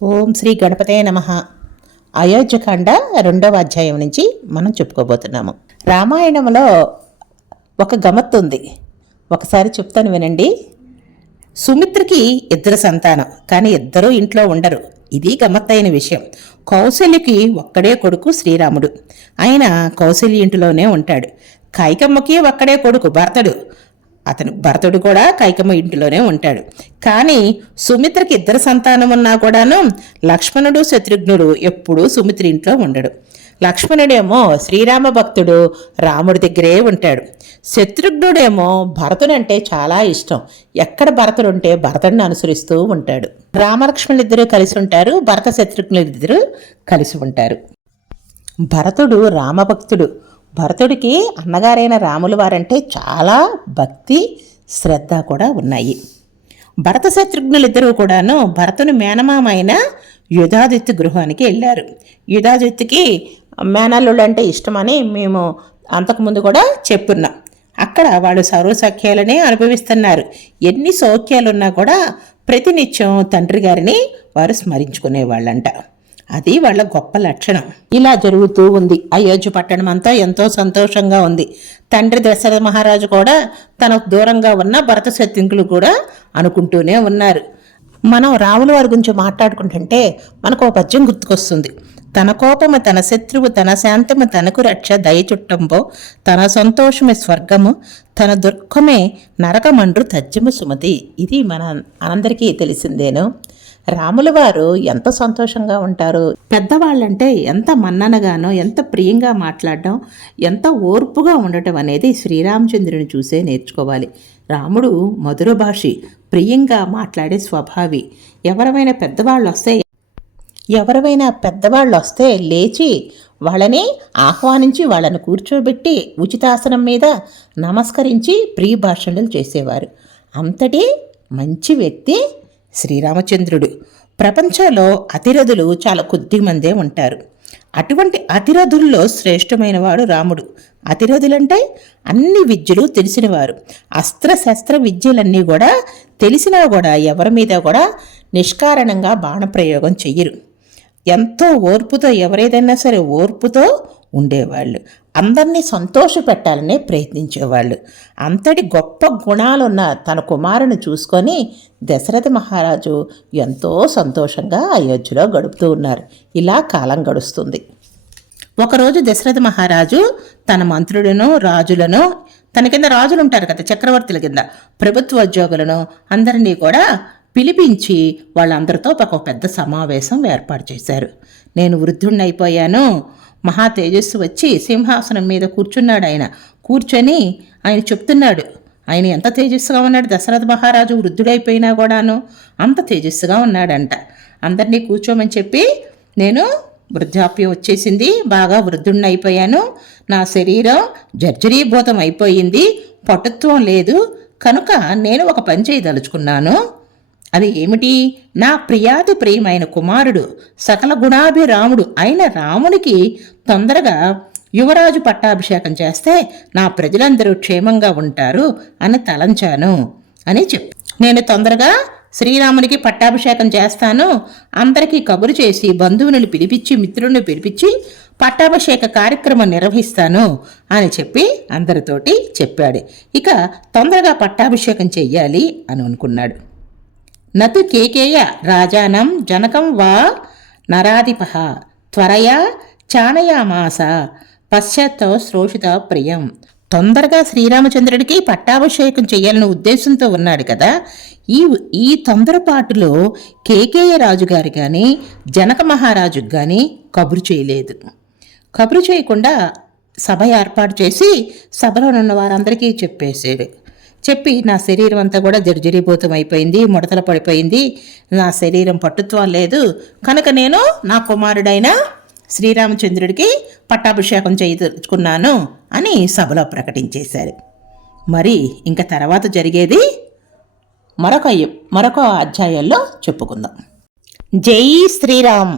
ఓం శ్రీ గణపతే నమః. అయోధ్యకాండ 2వ అధ్యాయం నుంచి మనం చెప్పుకోబోతున్నాము. రామాయణంలో ఒక గమ్మత్తు ఉంది, ఒకసారి చెప్తాను వినండి. సుమిత్రకి 2 సంతానం, కానీ 2 ఇంట్లో ఉండరు. ఇది గమ్మత్తైన విషయం. కౌశల్యకి ఒక్కడే కొడుకు శ్రీరాముడు. ఆయన కౌశల్య ఇంటిలోనే ఉంటాడు. కైకమ్మకి ఒక్కడే కొడుకు భరతుడు. భరతుడు కూడా కైకమ్మ ఇంటిలోనే ఉంటాడు. కానీ సుమిత్రకి 2 సంతానం ఉన్నా కూడాను లక్ష్మణుడు శత్రుఘ్నుడు ఎప్పుడూ సుమిత్ర ఇంట్లో ఉండడు. లక్ష్మణుడేమో శ్రీరామ భక్తుడు, రాముడి దగ్గరే ఉంటాడు. శత్రుఘ్నుడేమో భరతుడంటే చాలా ఇష్టం. ఎక్కడ భరతుడు ఉంటే భరతుడిని అనుసరిస్తూ ఉంటాడు. రామలక్ష్మణులిద్దరూ కలిసి ఉంటారు, భరత శత్రుఘ్నులిద్దరూ కలిసి ఉంటారు. భరతుడు రామభక్తుడు. భరతుడికి అన్నగారైన రాముల వారంటే చాలా భక్తి శ్రద్ధ కూడా ఉన్నాయి. భరత శత్రుఘ్నులిద్దరూ కూడాను భరతుని మేనమామైన యుధాదిత్య గృహానికి వెళ్ళారు. యుధాదిత్యకి మేనల్లుడు అంటే ఇష్టమని మేము అంతకుముందు కూడా చెప్పున్నాం. అక్కడ వాళ్ళు సర్వసఖ్యాలనే అనుభవిస్తున్నారు. ఎన్ని సౌఖ్యాలున్నా కూడా ప్రతినిత్యం తండ్రి గారిని వారు స్మరించుకునేవాళ్ళంట. అది వాళ్ళ గొప్ప లక్షణం. ఇలా జరుగుతూ ఉంది. అయోధ్య పట్టణం అంతా ఎంతో సంతోషంగా ఉంది. తండ్రి దశరథ మహారాజు కూడా తనకు దూరంగా ఉన్న భరత శత్రుఘ్నులు కూడా అనుకుంటూనే ఉన్నారు. మనం రాముల వారి గురించి మాట్లాడుకుంటుంటే మనకు ఒక పద్యం గుర్తుకొస్తుంది. తన కోపము తన శత్రువు, తన శాంతము తనకు రక్ష, దయచుట్టంబో తన సంతోషమే స్వర్గము, తన దుఃఖమే నరకమండ్రు తజ్జము సుమతి. ఇది మన అందరికీ తెలిసిందేను. రాముల వారు ఎంత సంతోషంగా ఉంటారు. పెద్దవాళ్ళంటే ఎంత మన్ననగానో, ఎంత ప్రియంగా మాట్లాడడం, ఎంత ఓర్పుగా ఉండటం అనేది శ్రీరామచంద్రుని చూసే నేర్చుకోవాలి. రాముడు మధుర భాషి, ప్రియంగా మాట్లాడే స్వభావి. ఎవరైనా పెద్దవాళ్ళు వస్తే లేచి వాళ్ళని ఆహ్వానించి వాళ్ళని కూర్చోబెట్టి ఉచితాసనం మీద నమస్కరించి ప్రియ భాషణలు చేసేవారు. అంతటి మంచి వ్యక్తి శ్రీరామచంద్రుడు. ప్రపంచంలో అతిరథులు చాలా కొద్ది మందే ఉంటారు. అటువంటి అతిరథుల్లో శ్రేష్టమైన వాడు రాముడు. అతిరథులంటే అన్ని విద్యలు తెలిసినవారు. అస్త్రశస్త్ర విద్యలన్నీ కూడా తెలిసినా కూడా ఎవరి మీద కూడా నిష్కారణంగా బాణప్రయోగం చెయ్యరు. ఎంతో ఓర్పుతో, ఎవరేదైనా సరే ఓర్పుతో ఉండేవాళ్ళు. అందరినీ సంతోషపెట్టాలనే ప్రయత్నించేవాళ్ళు. అంతటి గొప్ప గుణాలున్న తన కుమారుని చూసుకొని దశరథ మహారాజు ఎంతో సంతోషంగా అయోధ్యలో గడుపుతూ ఉన్నారు. ఇలా కాలం గడుస్తుంది. ఒకరోజు దశరథ మహారాజు తన మంత్రులను, రాజులను, తన కింద రాజులు ఉంటారు కదా, చక్రవర్తుల కింద ప్రభుత్వ ఉద్యోగులను అందరినీ కూడా పిలిపించి వాళ్ళందరితో ఒక పెద్ద సమావేశం ఏర్పాటు చేశారు. నేను వృద్ధుణ్ణైపోయాను, మహా తేజస్సు వచ్చి సింహాసనం మీద కూర్చున్నాడు. కూర్చొని ఆయన చెప్తున్నాడు. ఆయన ఎంత తేజస్సుగా ఉన్నాడు. దశరథ మహారాజు వృద్ధుడైపోయినా కూడాను అంత తేజస్సుగా ఉన్నాడంట. అందరినీ కూర్చోమని చెప్పి, నేను వృద్ధాప్యం వచ్చేసింది, బాగా వృద్ధుణ్ణి అయిపోయాను, నా శరీరం జర్జరీభూతం అయిపోయింది, పటుత్వం లేదు, కనుక నేను ఒక పని చేయదలుచుకున్నాను. అది ఏమిటి? నా ప్రియాతి ప్రియమైన కుమారుడు, సకల గుణాభిరాముడు అయిన రామునికి తొందరగా యువరాజు పట్టాభిషేకం చేస్తే నా ప్రజలందరూ క్షేమంగా ఉంటారు అని తలంచాను అని చెప్పి, నేను తొందరగా శ్రీరామునికి పట్టాభిషేకం చేస్తాను, అందరికీ కబురు చేసి బంధువులను పిలిపించి మిత్రులను పిలిపించి పట్టాభిషేక కార్యక్రమం నిర్వహిస్తాను అని చెప్పి అందరితోటి చెప్పాడు. ఇక తొందరగా పట్టాభిషేకం చెయ్యాలి అని అనుకున్నాడు. నతు కేకేయ రాజానం జనకం వా నరాధిపః త్వరయా చానయామాస పశ్చాత్తో శ్రోషిత ప్రియం. తొందరగా శ్రీరామచంద్రుడికి పట్టాభిషేకం చేయాలనే ఉద్దేశంతో ఉన్నాడు కదా. ఈ తొందరపాటులో కేకేయ రాజుగారు కానీ జనక మహారాజుకు కానీ కబురు చేయలేదు. కబురు చేయకుండా సభ ఏర్పాటు చేసి సభలో ఉన్న వారందరికీ చెప్పేసాడు. చెప్పి, నా శరీరం అంతా కూడా జర్జరీభూతం అయిపోయింది, ముడతలు పడిపోయింది, నా శరీరం పట్టుత్వం లేదు, కనుక నేను నా కుమారుడైన శ్రీరామచంద్రుడికి పట్టాభిషేకం చేయదలుచుకున్నాను అని సభలో ప్రకటించేశారు. మరి ఇంకా తర్వాత జరిగేది మరొక అధ్యాయంలో చెప్పుకుందాం. జై శ్రీరామ్.